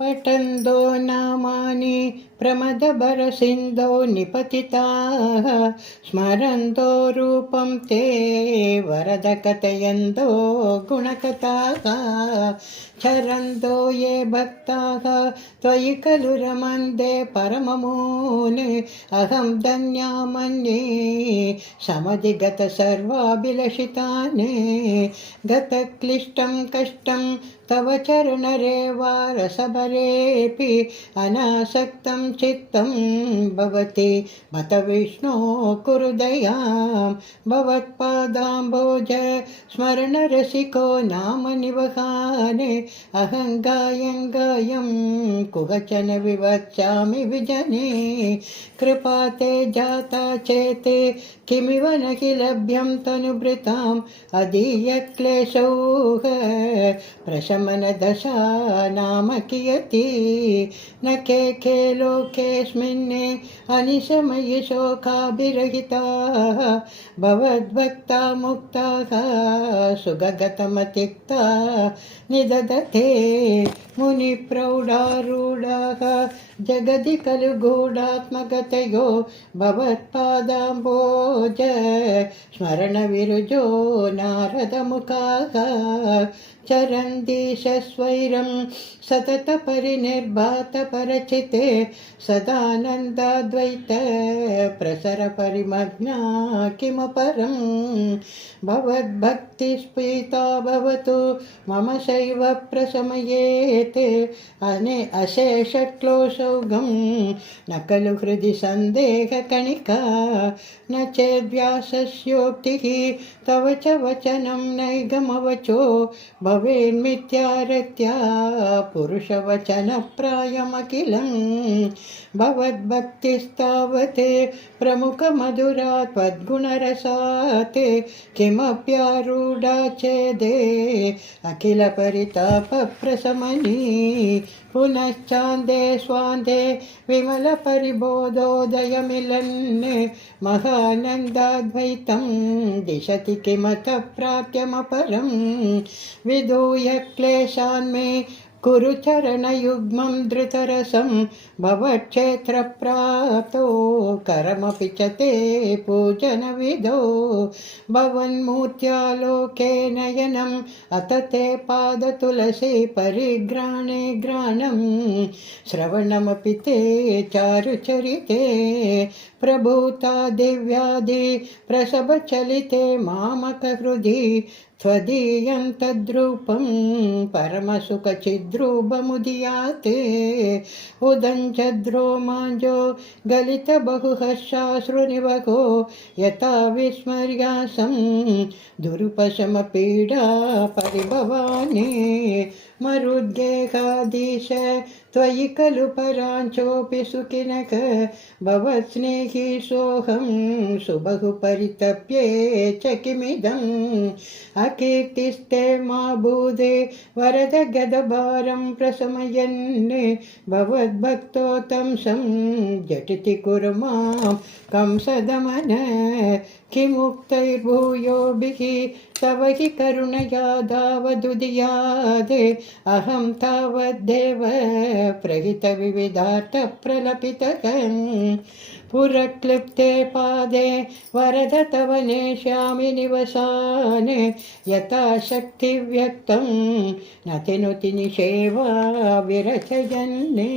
पठन्तो नामानि प्रमदभरसिन्धो निपतिताः स्मरन्तो रूपं ते वरद कथयन्तो गुणकथाः चरन्तो ये भक्ताः त्वयि खलु रमन्ते परममूले अहं धन्या मन्ये समधिगत सर्वाभिलषितानि गतक्लिष्टं कष्टं तव चरणरेवा रसभरेऽपि अनासक्तं चित्तं भवति बत विष्णो कुरु दयां भवत्पादाम्बोज स्मरणरसिको नाम निवहाने अहं गायं कुहचन विवक्ष्यामि विजने कृपा ते जाता चेते किमिव न हि लभ्यं तनुभृताम् अधीयक्लेशौः प्रशमनदशा नाम कियती न के लोकेऽस्मिन् अनिशमयि शोकाभिरहिताः भवद्भक्ता मुक्ताः सुगगतमतिक्ता निदधते मुनिप्रौढारूढाः जगदि खलु गूढात्मगतयो भवत्पादाम्बोज स्मरणविरुजो नारदमुखाः चरन्तीशस्वैरं सततपरिनिर्भातपरचिते सदानन्दाद्वैत प्रसरपरिमग्ना किमपरं भवद्भक्तिस्फीता भवतु मम शैव प्रशमयेते अशेषक्लोशौघं न खलु हृदि सन्देहकणिका न चेद्व्यासस्योक्तिः तव च वचनं नैगमवचो भवेन्मिथ्यारत्या पुरुषवचनप्रायमखिलं भवद्भक्तिस्तावते प्रमुखमधुरा त्वद्गुणरसात् किमप्यारूढा चेदे अखिलपरितापप्रशमनी पुनश्चान्दे स्वान्दे विमलपरिबोधोदयमिलन् महानन्दाद्वैतं दिशति किमतः प्राप्यमपरं विधूय क्लेशान् मे कुरु चरणयुग्मं धृतरसं भवक्षेत्रप्राप्तो करमपि च ते पूजनविधो भवन्मूर्त्यालोके नयनम् अथ ते पादतुलसी परिघ्राणे घ्राणं श्रवणमपि ते चारुचरिते प्रभूता दिव्यादि प्रसभचलिते मामकहृदि त्वदीयं तद्रूपं परमसुखचिद्रूपमुदीयाते उदञ्चद्रोमाञ्जो गलितबहुहर्षाश्रुनिवहो यथा विस्मर्यासं दुरुपशमपीडा परिभवानि मरुद्गेहाधीश त्वयि खलु पराञ्चोऽपि सुखिनः भवत्स्नेही सोऽहं सुबहु परितप्ये च किमिदम् अकीर्तिस्ते मा भूदे वरद गदभारं प्रशमयन् भवद्भक्तो तं सं झटिति कुरु मां कंसदमन किमुक्तैर्भूयोभिः तव हि करुणया धावदुदियादे अहं तावद्देव प्रहितविविधार्थप्रलपितः पुरक्लिप्ते पादे वरद तव नेष्यामि निवसाने यथा शक्तिव्यक्तं नतिनुति निषेवा विरचयन्ने।